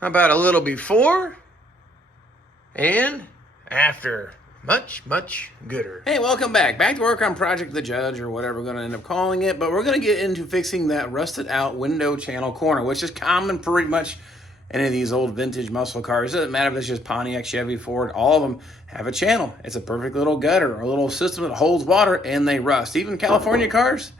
How about a little before and after? Much gooder. Hey, welcome back. Back to work on Project the Judge, or whatever we're going to end up calling it. But we're going to get into fixing that rusted out window channel corner, which is common pretty much any of these old vintage muscle cars. It doesn't matter if it's just Pontiac, Chevy, Ford. All of them have a channel. It's a perfect little gutter or a little system that holds water, and they rust. Even California cars,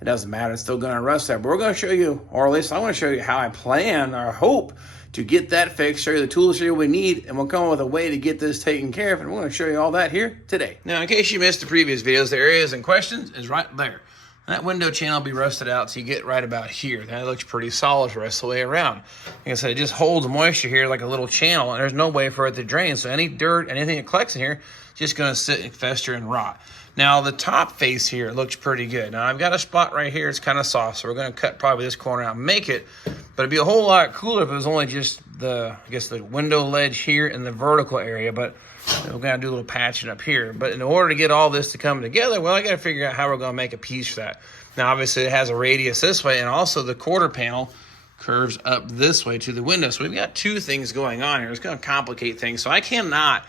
it doesn't matter. It's still going to rust there. But we're going to show you, or at least I want to show you how I plan or hope to get that fixed, show you the tools here we need, and we'll come up with a way to get this taken care of, and we're going to show you all that here today. Now, in case you missed the previous videos, the areas in questions is right there. That window channel will be rusted out, so you get right about here. That looks pretty solid the rest of the way around. Like I said, it just holds moisture here like a little channel, and there's no way for it to drain, so any dirt, anything that collects in here, is just going to sit and fester and rot. Now, the top face here looks pretty good. Now, I've got a spot right here. It's kind of soft, so we're going to cut probably this corner out and make it. But it'd be a whole lot cooler if it was only just the, I guess, the window ledge here in the vertical area. But we're going to do a little patching up here. But in order to get all this to come together, well, I got to figure out how we're going to make a piece for that. Now, obviously, it has a radius this way, and also the quarter panel curves up this way to the window. So we've got two things going on here. It's going to complicate things. So I cannot...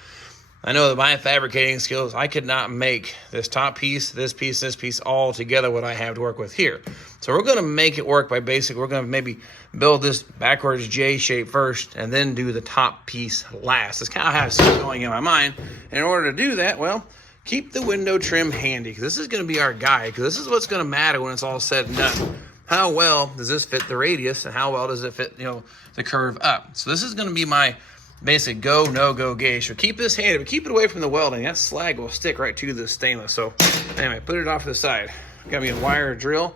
I know that my fabricating skills, I could not make this top piece, this piece all together what I have to work with here. So we're going to make it work by basically, we're going to maybe build this backwards J shape first and then do the top piece last. That's kind of how it's going in my mind. And in order to do that, well, keep the window trim handy, because this is going to be our guide, because this is what's going to matter when it's all said and done. How well does this fit the radius, and how well does it fit, the curve up? So this is going to be my basic go, no-go gauge. So keep this handy, but keep it away from the welding. That slag will stick right to the stainless. So anyway, put it off to the side. Got me a wire drill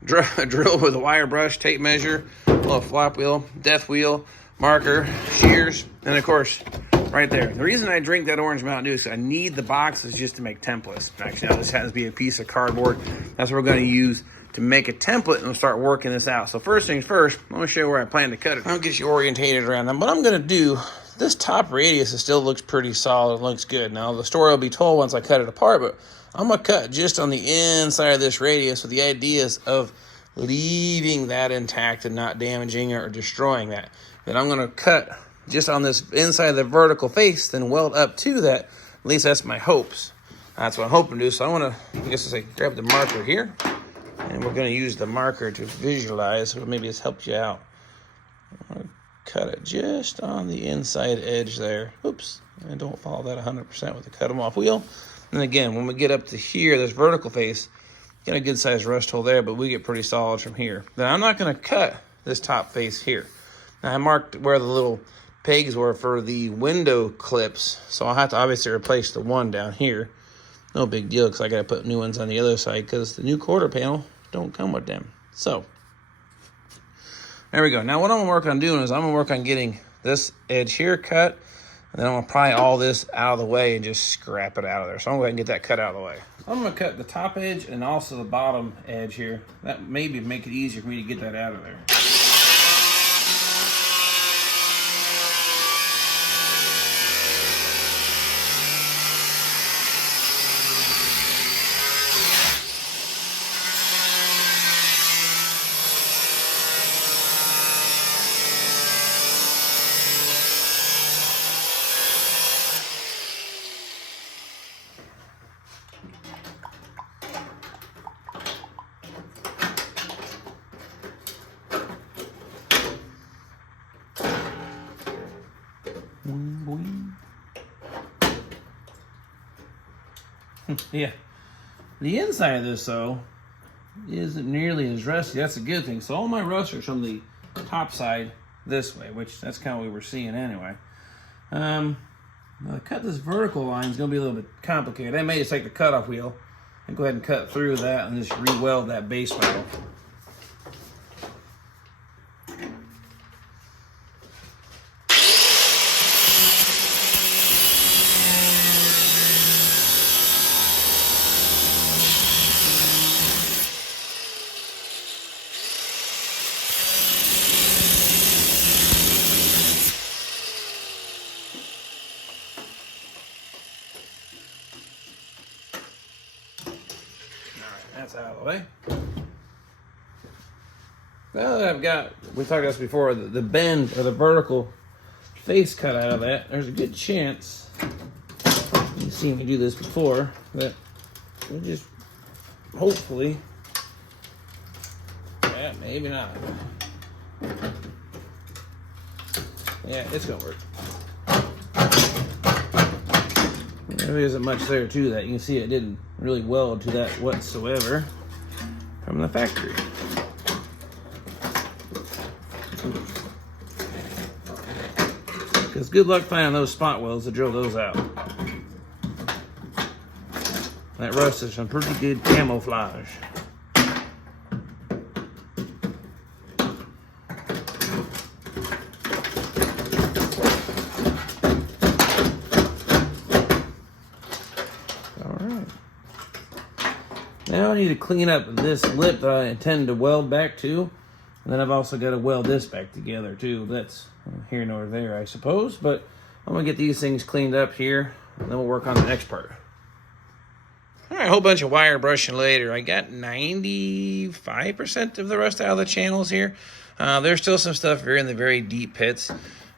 with a wire brush, tape measure, a little flop wheel, death wheel, marker, shears, and of course, right there. The reason I drink that orange Mountain Dew is I need the boxes just to make templates. Actually, now this happens to be a piece of cardboard. That's what we're going to use to make a template, and we'll start working this out. So first things first, I'm going to show you where I plan to cut it. I'll get you orientated around them. What I'm going to do, this top radius still looks pretty solid. It looks good. Now, the story will be told once I cut it apart, but I'm going to cut just on the inside of this radius with the ideas of leaving that intact and not damaging or destroying that. Then I'm going to cut just on this inside of the vertical face, then weld up to that. At least that's my hopes. That's what I'm hoping to do. So I want to, grab the marker here, and we're going to use the marker to visualize, so maybe this helps you out. Cut it just on the inside edge there. Oops, and don't follow that 100% with the cut them off wheel. And again, when we get up to here, this vertical face, got a good sized rust hole there, but we get pretty solid from here. Then I'm not going to cut this top face here. Now I marked where the little pegs were for the window clips, so I'll have to obviously replace the one down here. No big deal, because I got to put new ones on the other side, because the new quarter panel don't come with them. So there we go. Now what I'm going to work on doing is I'm going to work on getting this edge here cut, and then I'm going to pry all this out of the way and just scrap it out of there. So I'm going to go ahead and get that cut out of the way. I'm going to cut the top edge and also the bottom edge here. That maybe make it easier for me to get that out of there. Yeah, the inside of this though isn't nearly as rusty. That's a good thing. So all my rust is from the top side this way, which that's kind of what we were seeing anyway. Cut this vertical line is going to be a little bit complicated. I may just take the cutoff wheel and go ahead and cut through that and just re-weld that base metal. That's out of the way. now that I've got, we talked about this before, the bend or the vertical face cut out of that, there's a good chance, you've seen me do this before, that we'll just hopefully, yeah, maybe not. Yeah, it's gonna work. There isn't much there to that. You can see it didn't really weld to that whatsoever from the factory. Because good luck finding those spot welds to drill those out. That rust is some pretty good camouflage. Now I need to clean up this lip that I intend to weld back to. And then I've also got to weld this back together too. That's here nor there, I suppose. But I'm going to get these things cleaned up here, and then we'll work on the next part. All right, a whole bunch of wire brushing later. I got 95% of the rust out of the channels here. There's still some stuff here in the very deep pits.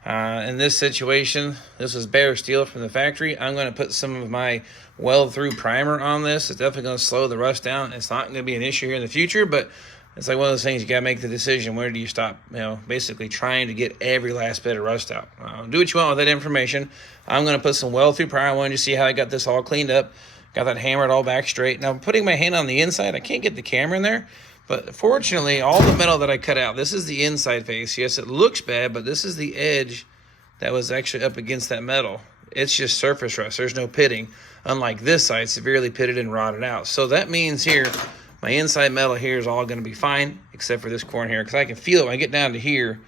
In this situation, this is bare steel from the factory. I'm going to put some of my weld through primer on this. It's definitely going to slow the rust down. It's not going to be an issue here in the future, but it's like one of those things you got to make the decision. Where do you stop, basically trying to get every last bit of rust out. Do what you want with that information. I'm going to put some weld through primer. I wanted to see how I got this all cleaned up. Got that hammered all back straight. Now, I'm putting my hand on the inside. I can't get the camera in there. But fortunately, all the metal that I cut out, this is the inside face. Yes, it looks bad, but this is the edge that was actually up against that metal. It's just surface rust. There's no pitting. Unlike this side, severely pitted and rotted out. So that means here, my inside metal here is all going to be fine, except for this corner here, because I can feel it when I get down to here.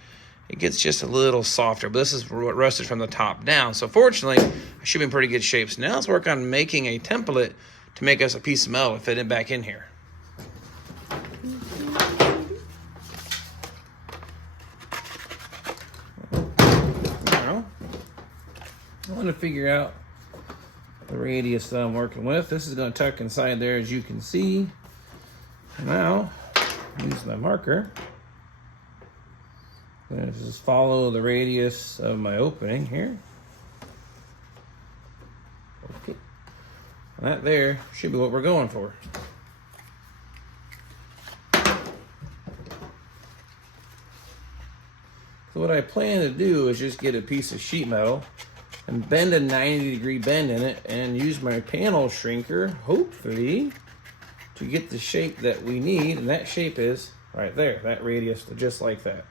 It gets just a little softer, but this is what rusted from the top down. So fortunately, I should be in pretty good shape. So now let's work on making a template to make us a piece of metal to fit it back in here. Now, I want to figure out the radius that I'm working with. This is going to tuck inside there, as you can see. Now, use my marker. I'm going to just follow the radius of my opening here. Okay. And that there should be what we're going for. So what I plan to do is just get a piece of sheet metal and bend a 90-degree bend in it and use my panel shrinker, hopefully, to get the shape that we need. And that shape is right there, that radius, just like that.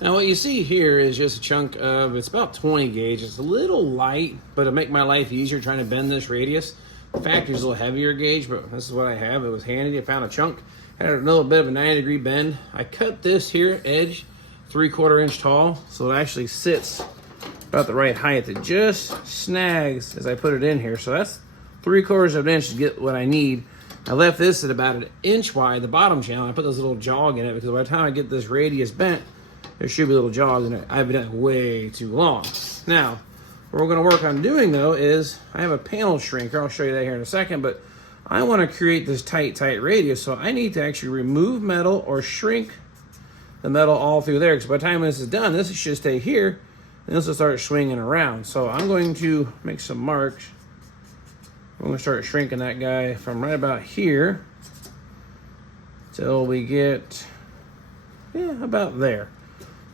Now what you see here is just a chunk of, it's about 20 gauge. It's a little light, but to make my life easier trying to bend this radius, the factory's a little heavier gauge, but this is what I have. It was handy. I found a chunk, had a little bit of a 90-degree bend. I cut this here edge 3/4 inch tall, so it actually sits about the right height. It just snags as I put it in here. So that's 3/4 of an inch to get what I need. I left this at about an inch wide, the bottom channel. I put this little jog in it because by the time I get this radius bent, there should be a little jog in it. I've done it way too long. Now, what we're going to work on doing though is I have a panel shrinker. I'll show you that here in a second, but I want to create this tight radius. So I need to actually remove metal or shrink the metal all through there. Because by the time this is done, this should stay here and this will start swinging around. So I'm going to make some marks. I'm going to start shrinking that guy from right about here till we get, about there.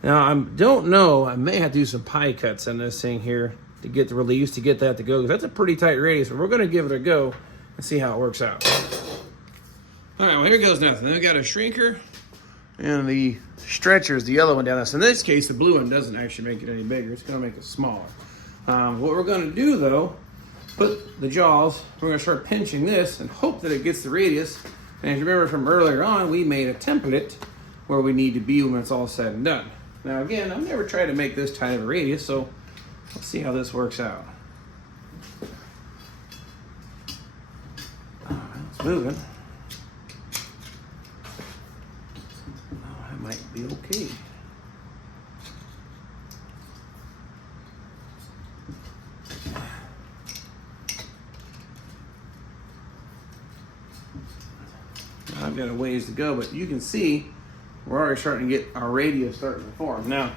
Now, I don't know, I may have to do some pie cuts in this thing here to get the release, to get that to go. That's a pretty tight radius, but we're going to give it a go and see how it works out. All right, well, here goes nothing. Then we got a shrinker and the stretcher is the yellow one down there. So in this case, the blue one doesn't actually make it any bigger. It's going to make it smaller. What we're going to do, though, put the jaws, we're going to start pinching this and hope that it gets the radius. And as you remember from earlier on, we made a template where we need to be when it's all said and done. Now again, I've never tried to make this tight of a radius, so let's see how this works out. It's moving. Oh, that might be okay. I've got a ways to go, but you can see we're already starting to get our radius starting to form. Now,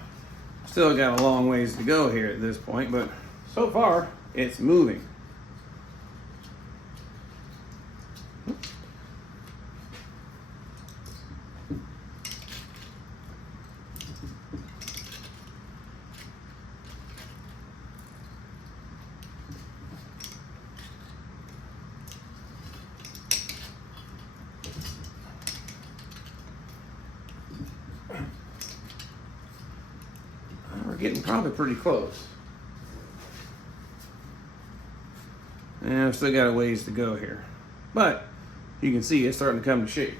still got a long ways to go here at this point, but so far it's moving. We're getting probably pretty close. And I've still got a ways to go here. But you can see it's starting to come to shape.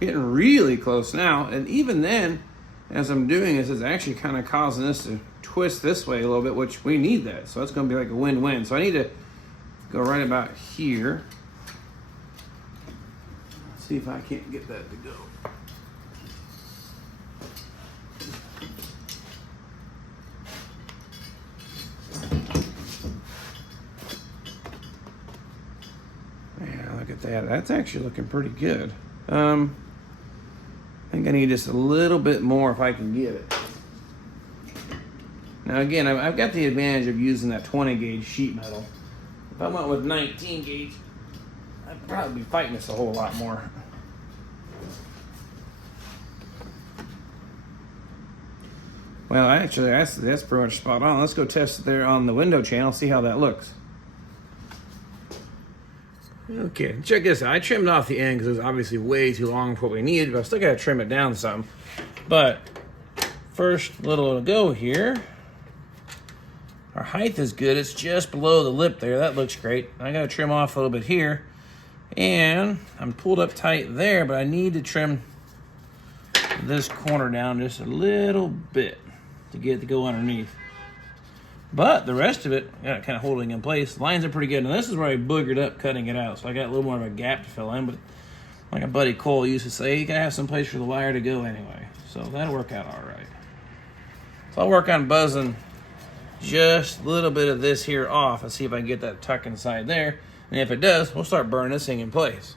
Getting really close now, and even then, as I'm doing this, it's actually kind of causing this to twist this way a little bit, which we need that. So it's going to be like a win-win. So I need to go right about here. Let's see if I can't get that to go. Yeah, look at that. That's actually looking pretty good. I think I need just a little bit more if I can get it. Now again, I've got the advantage of using that 20 gauge sheet metal. If I went with 19 gauge, I'd probably be fighting this a whole lot more. Well, actually, that's pretty much spot on. Let's go test it there on the window channel, see how that looks. Okay, check this out. I trimmed off the end because it was obviously way too long for what we needed, but I still got to trim it down some. But first little to go here. Our height is good. It's just below the lip there. That looks great. I got to trim off a little bit here. And I'm pulled up tight there, but I need to trim this corner down just a little bit to get it to go underneath. But the rest of it, yeah, kind of holding in place. Lines are pretty good. Now this is where I boogered up cutting it out, so I got a little more of a gap to fill in. But like a buddy Cole used to say, you gotta have some place for the wire to go anyway. So that'll work out all right. So I'll work on buzzing just a little bit of this here off and see if I can get that tuck inside there. And if it does, we'll start burning this thing in place.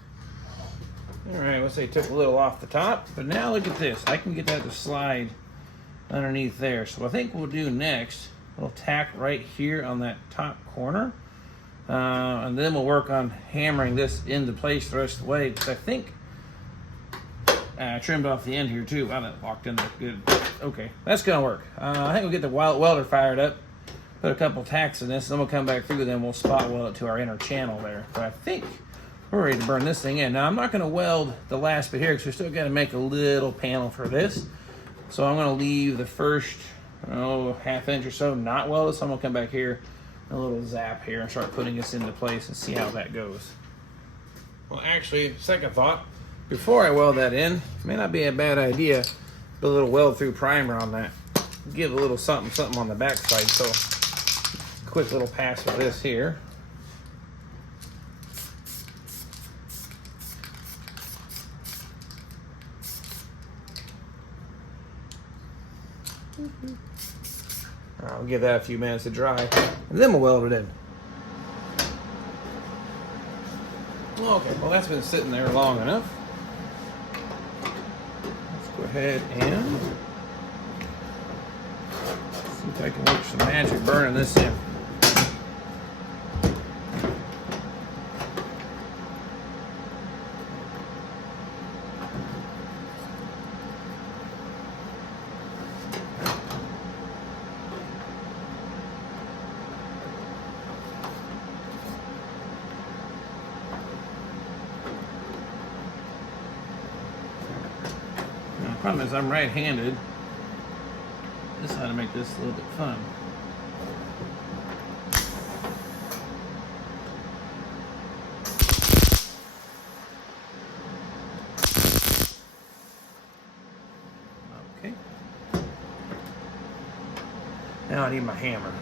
All right, let's say took a little off the top, but now look at this. I can get that to slide underneath there. So I think we'll do next, we'll tack right here on that top corner. And then we'll work on hammering this into place the rest of the way, because I think I trimmed off the end here too. Wow, that locked in there good. Okay, that's gonna work. I think we'll get the welder fired up, put a couple tacks in this, then we'll come back through, then we'll spot weld it to our inner channel there. But I think we're ready to burn this thing in. Now I'm not gonna weld the last bit here because we still gotta make a little panel for this. So I'm gonna leave the first, half inch or so not welded. So I'm gonna come back here, a little zap here, and start putting this into place and see how that goes. Well, actually, second thought, before I weld that in, may not be a bad idea, put a little weld through primer on that. Give a little something on the backside. So quick little pass with this here. I'll give that a few minutes to dry, and then we'll weld it in. Okay, well that's been sitting there long enough. Let's go ahead and see if I can work some magic burning this in. The problem is I'm right-handed. This is how to make this a little bit fun. Okay. Now I need my hammer.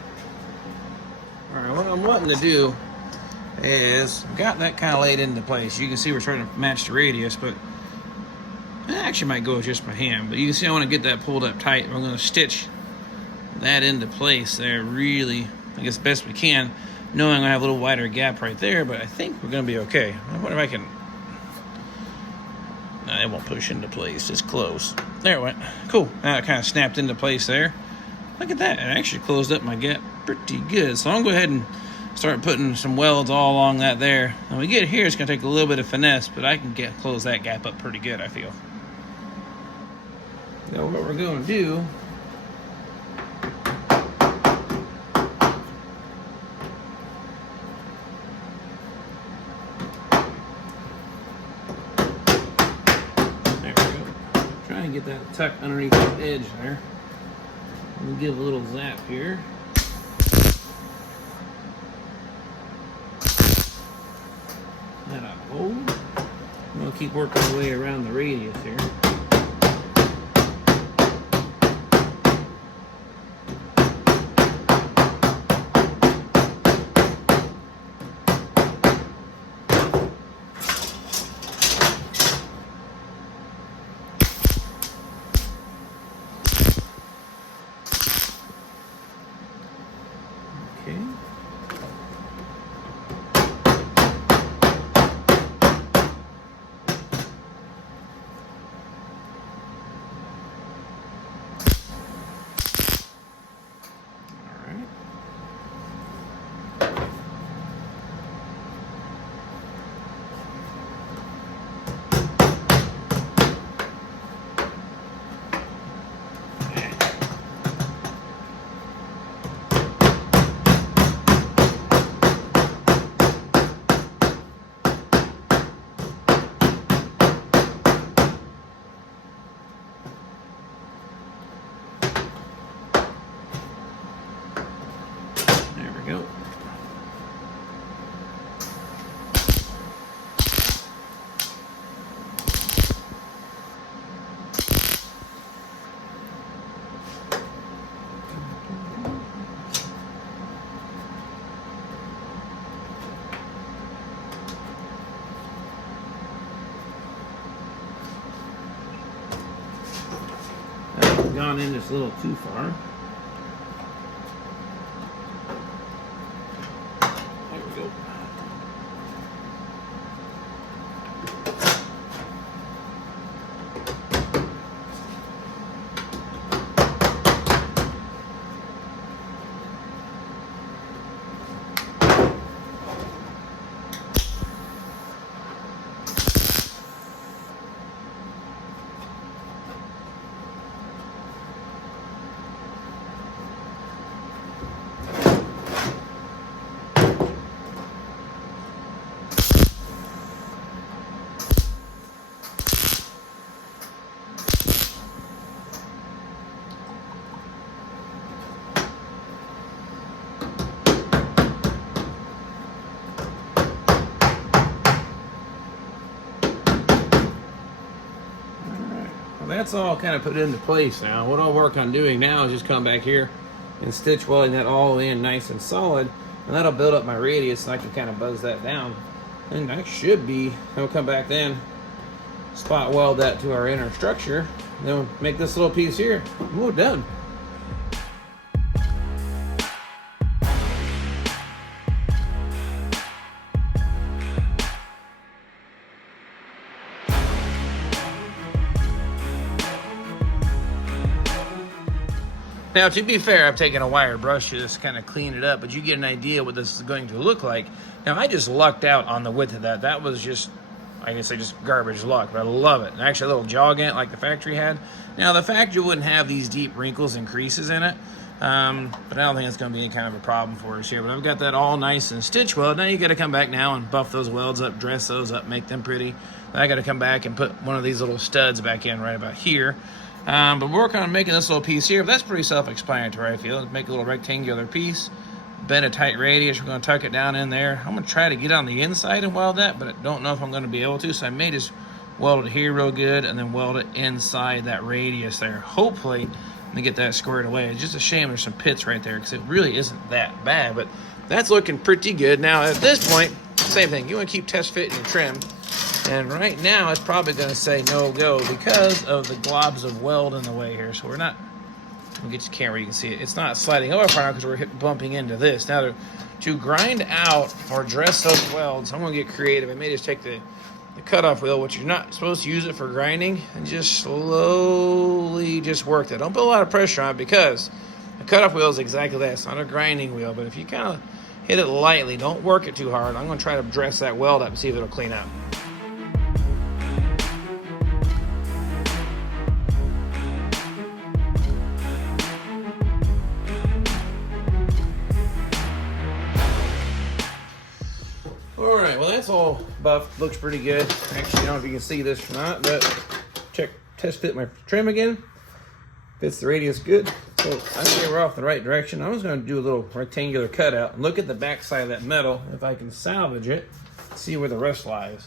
All right, what I'm wanting to do is, got that kind of laid into place. You can see we're trying to match the radius, but I actually might go with just my hand. But you can see I want to get that pulled up tight. We're going to stitch that into place there really, I guess, best we can, knowing I'm going to have a little wider gap right there, but I think we're going to be okay. I wonder if I can... No, it won't push into place. It's close. There it went. Cool. Now it kind of snapped into place there. Look at that. It actually closed up my gap pretty good. So I'm going to go ahead and start putting some welds all along that there. When we get here, it's going to take a little bit of finesse, but I can close that gap up pretty good, I feel. Now what we're going to do... Trying to get that tucked underneath the edge there. We'll give a little zap here. That I hold. We'll keep working our way around the radius here. Okay. Go. I've gone in just a little too far. That's all kind of put into place now. What I'll work on doing now is just come back here and stitch welding that all in nice and solid, and that'll build up my radius and I can kind of buzz that down. And I should be, I'll come back then, spot weld that to our inner structure, and then we'll make this little piece here, and we're done. Now, to be fair, I've taken a wire brush to just kind of clean it up, but you get an idea what this is going to look like. Now, I just lucked out on the width of that. That was just, I guess, just garbage luck, but I love it. And actually, a little jog in it like the factory had. Now, the factory wouldn't have these deep wrinkles and creases in it, but I don't think it's going to be any kind of a problem for us here. But I've got that all nice and stitch weld. Now, you got to come back now and buff those welds up, dress those up, make them pretty. Then I got to come back and put one of these little studs back in right about here. But we're working on making this little piece here. But that's pretty self-explanatory, I feel. Make a little rectangular piece, bend a tight radius. We're going to tuck it down in there. I'm going to try to get on the inside and weld that, but I don't know if I'm going to be able to. So I may just weld it here real good and then weld it inside that radius there. Hopefully to get that squared away. It's just a shame there's some pits right there because it really isn't that bad, but that's looking pretty good. Now at this point, same thing. You want to keep test fitting your trim. And right now it's probably going to say no go because of the globs of weld in the way here. So we're not, let me get your camera, you can see it. It's not sliding over far now because we're bumping into this. Now to grind out or dress those welds, I'm going to get creative. I may just take the cutoff wheel, which you're not supposed to use it for grinding, and just slowly just work that. Don't put a lot of pressure on it because the cutoff wheel is exactly that. It's not a grinding wheel, but if you kind of hit it lightly, don't work it too hard. I'm going to try to dress that weld up and see if it'll clean out. Alright, well that's all buffed. Looks pretty good. Actually, I don't know if you can see this or not, but test fit my trim again. Fits the radius good. So I say we're off the right direction. I was going to do a little rectangular cutout and look at the back side of that metal, if I can salvage it, see where the rust lies.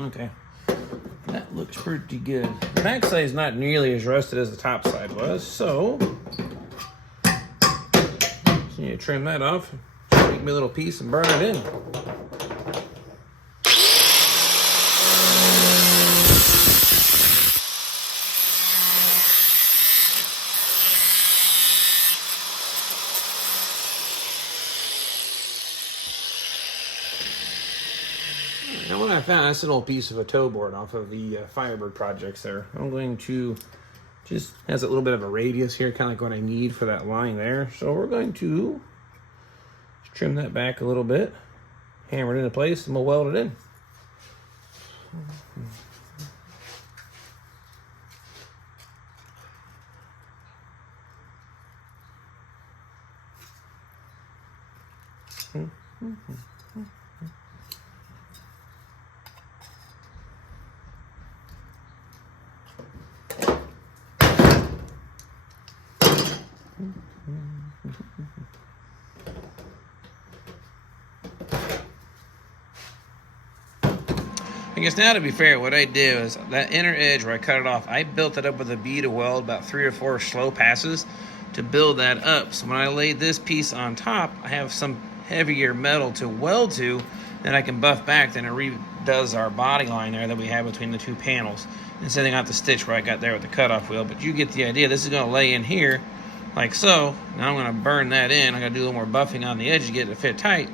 Okay, that looks pretty good. The back side is not nearly as rusted as the top side was, so you need to trim that off, make me a little piece and burn it in. Now what I found, that's an old piece of a toe board off of the Firebird projects there. I'm going to, just has a little bit of a radius here, kind of like what I need for that line there. So we're going to trim that back a little bit, hammer it into place, and we'll weld it in. I guess now, to be fair, what I did is that inner edge where I cut it off, I built it up with a bead of weld, about 3 or 4 slow passes to build that up. So when I laid this piece on top, I have some heavier metal to weld to that I can buff back, then it redoes our body line there that we have between the two panels, instead of got the stitch where I got there with the cutoff wheel. But you get the idea. This is going to lay in here like so. Now I'm going to burn that in. I'm going to do a little more buffing on the edge to get it to fit tight.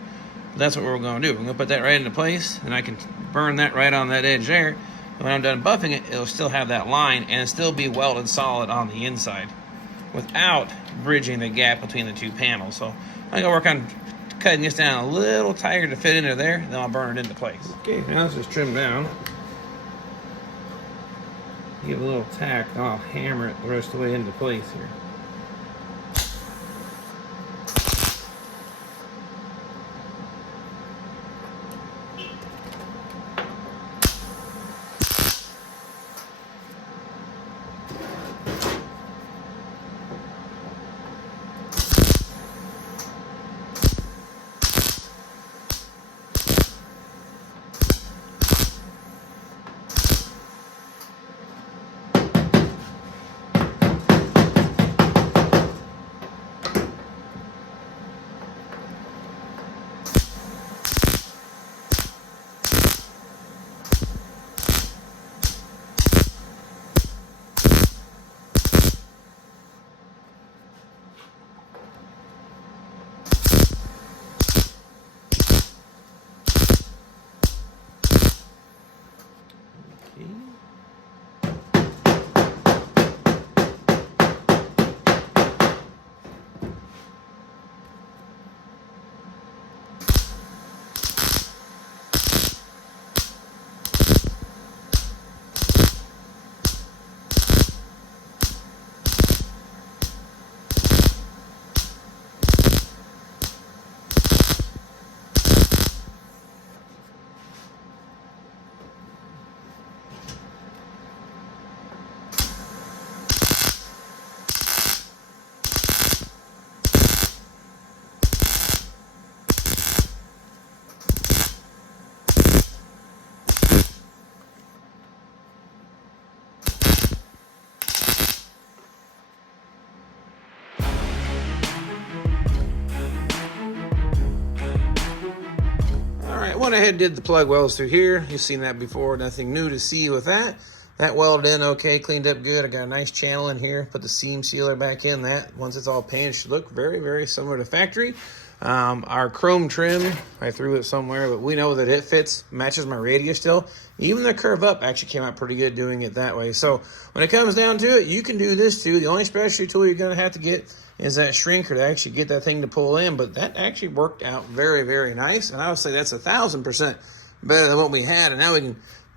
But that's what we're going to do. We're going to put that right into place, and I can burn that right on that edge there. And when I'm done buffing it, it'll still have that line and still be welded solid on the inside without bridging the gap between the two panels. So I'm going to work on cutting this down a little tighter to fit into there, then I'll burn it into place. Okay, now this is trimmed down. Give it a little tack, and I'll hammer it the rest of the way into place here. went ahead and did the plug welds through here. You've seen that before, nothing new to see with that. That welded in okay, cleaned up good. I got a nice channel in here, put the seam sealer back in that. Once it's all painted, it should look very, very similar to factory. Our chrome trim, I threw it somewhere, but we know that it fits, matches my radius still. Even the curve up actually came out pretty good doing it that way. So when it comes down to it, you can do this too. The only specialty tool you're going to have to get is that shrinker to actually get that thing to pull in, but that actually worked out very, very nice. And I would say that's 1,000% better than what we had. And now we can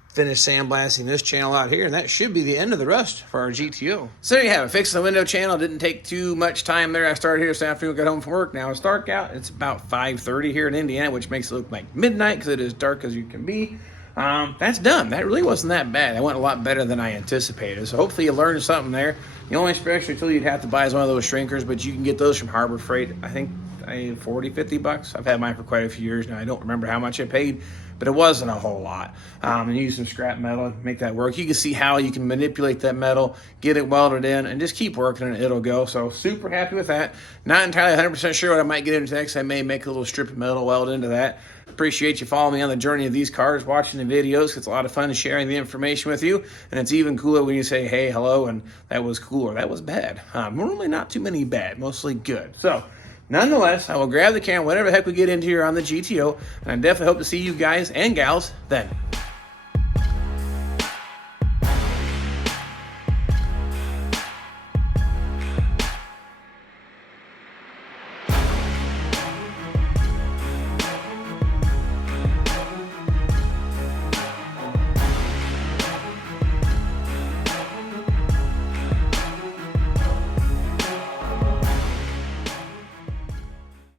finish sandblasting this channel out here, and that should be the end of the rust for our GTO. So there you have it. Fixing the window channel didn't take too much time there. I started here this afternoon, got home from work. Now it's dark out. It's about 5:30 here in Indiana, which makes it look like midnight because it is dark as you can be. That's done. That really wasn't that bad. That went a lot better than I anticipated. So hopefully you learned something there. The only special tool you'd have to buy is one of those shrinkers, but you can get those from Harbor Freight. I think $40-50. I've had mine for quite a few years now. I don't remember how much I paid, but it wasn't a whole lot. And use some scrap metal to make that work. You can see how you can manipulate that metal, get it welded in, and just keep working and it'll go. So super happy with that. Not entirely 100% sure what I might get into next. I may make a little strip of metal weld into that. Appreciate you following me on the journey of these cars, watching the videos. It's a lot of fun sharing the information with you, and it's even cooler when you say, hey, hello, and that was cool or that was bad. Normally not too many bad, mostly good. So nonetheless, I will grab the camera, whatever the heck we get into here on the GTO, and I definitely hope to see you guys and gals then.